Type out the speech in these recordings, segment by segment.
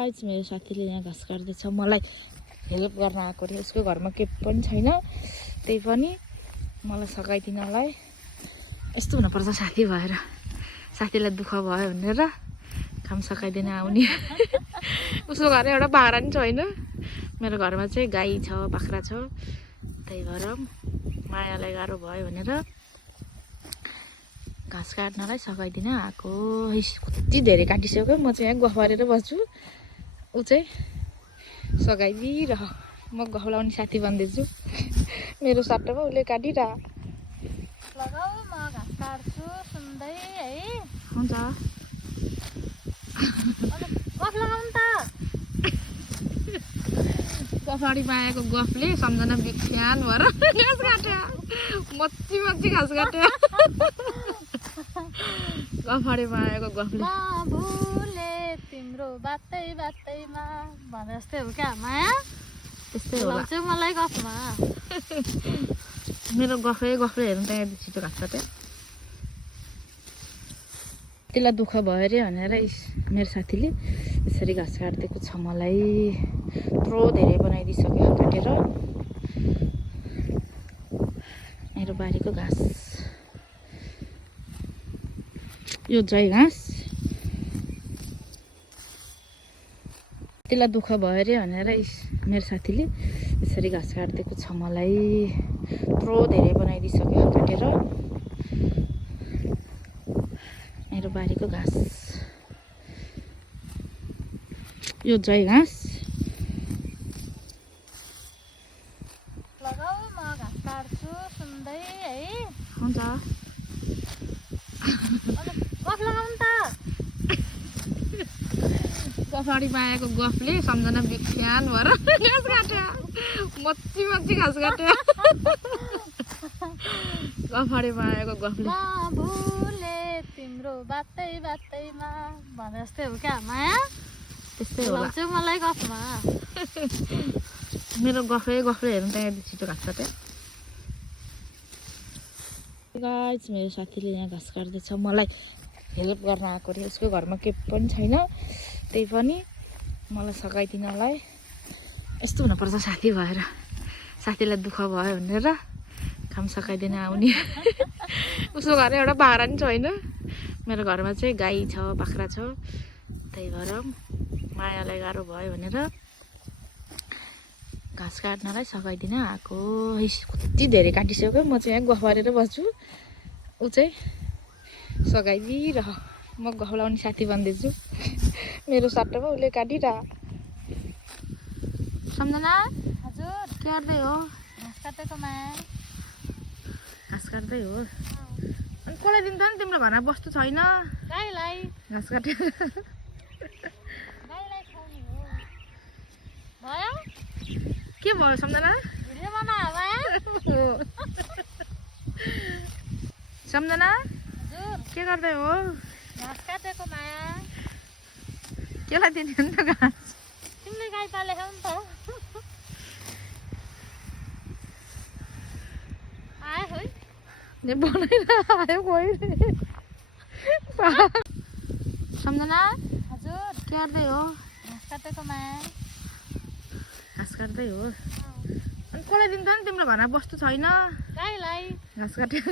guys मेरो साथीले यहाँ घाँस काट्दैछ मलाई हेल्प गर्न आएको रे उसको घरमा के पनि छैन त्यही पनि मलाई सघाइदिनलाई यस्तो हुनुपर्छ साथी भएर साथीलाई दुःख भयो भनेर काम सघाइदिन आउने उसको घर एउटा बाह्र नि छैन मेरो घरमा चाहिँ गाई छ बाख्रा छ त्यही भएर मायालाई गाह्रो भयो भनेर घाँस काट्नलाई सघाइदिन आएको कति धेरै काटिसक्यो म चाहिँ यहाँ गफ गरेर बस्छु ऊ चाहिँ सघाइदिरह म गफ लाउने साथी बन्दैछु मेरो सट्टामा उसले काटिरह लगाऊ म घाँस काट्छु सुन्दै है हुन्छ गफ लगाउनु त गफाडी मायाको गफले सम्झना बिहान भएर घाँस काट्यो मच्ची मच्ची घाँस काट्यो गफाडी मायाको गफले भुले तिम्रो बातै बातैमा भने जस्तै हो क्या माया त्यस्तै होला चाहिँ मलाई गफमा मेरो गफै हेर्नु त यहाँ छिटो घाँस काट्यो त्यसलाई दुःख भयो अरे भनेर मेरो साथीले यसरी घाँस काटिदिएको छ मलाई यत्रो धेरै बनाइदिइसक्यो काटेर मेरो बारीको घाँस यो जय घाँस त्यसलाई दुःख भयो अरे भनेर मेरो साथीले यसरी घाँस काटिदिएको छ मलाई यत्रो धेरै बनाइदिइसक्यो काटेर मेरो बारीको घाँस यो जय घाँस लगाऊ म घाँस काट्छु सुन्दै है हुन्छ गफ लगाउनु त गफाडी मायाको गफले सम्झना बिहान भएर घाँस काट्यो मच्ची मच्ची घाँस काट्यो गफाडी मायाको गफले भुले तिम्रो बातै बातैमा भने जस्तै हो क्या माया त्यस्तै होला चाहिँ मलाई गफमा मेरो गफै हेर्नु त यहाँ छिटो घाँस काट्यो गाइस मेरो साथीले यहाँ घाँस काट्दैछ मलाई हेल्प गर्न आएको रे उसको घरमा के पनि छैन त्यही पनि मलाई सघाइदिनलाई यस्तो हुनुपर्छ साथी भएर साथीलाई दुःख भयो भनेर काम सघाइदिन आउने उसको घर एउटा बाह्र नि छैन मेरो घरमा चाहिँ गाई छ बाख्रा छ त्यही भएर मायालाई गाह्रो भयो भनेर घाँस काट्नलाई सघाइदिन आएको कति धेरै काटिसक्यो म चाहिँ यहाँ गफ गरेर बस्छु ऊ चाहिँ सघाइदिरह म गफ लाउने साथी बन्दैछु मेरो सट्टामा उसले काटिरह सम्झना हजुर के गर्दै हो घाँस काटेको माया घाँस काट्दै हो अनि कसलाई दिन्छ नि तिम्रो घरमा वस्तु छैन गाईलाई घाँस काट्यो गाईलाई खुवाउने हो भयो के भयो सम्झना भिडियो बना माया सम्झना हजुर के गर्दै हो घाँस काटेको माया केलाई दिने नि त घाँस तिमीले गाई पालेको नि त आयो है बनाएर आयो गयो सम्झना हजुर के गर्दै हो घाँस काटेको माया घाँस काट्दै हो अनि कसलाई दिन्छ नि तिम्रो घरमा वस्तु छैन गाईलाई घाँस काट्यो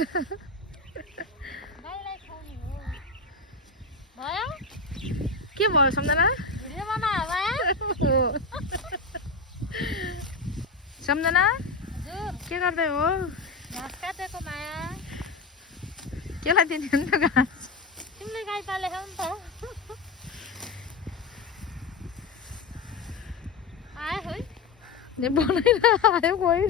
गाईलाई खुवाउने हो भयो के भयो सम्झना भिडियो बना माया सम्झना हजुर के गर्दै हो घाँस काटेको माया केलाई दिने नि त घाँस तिमीले गाई पालेको नि त आयो है बनाएर आयो गयो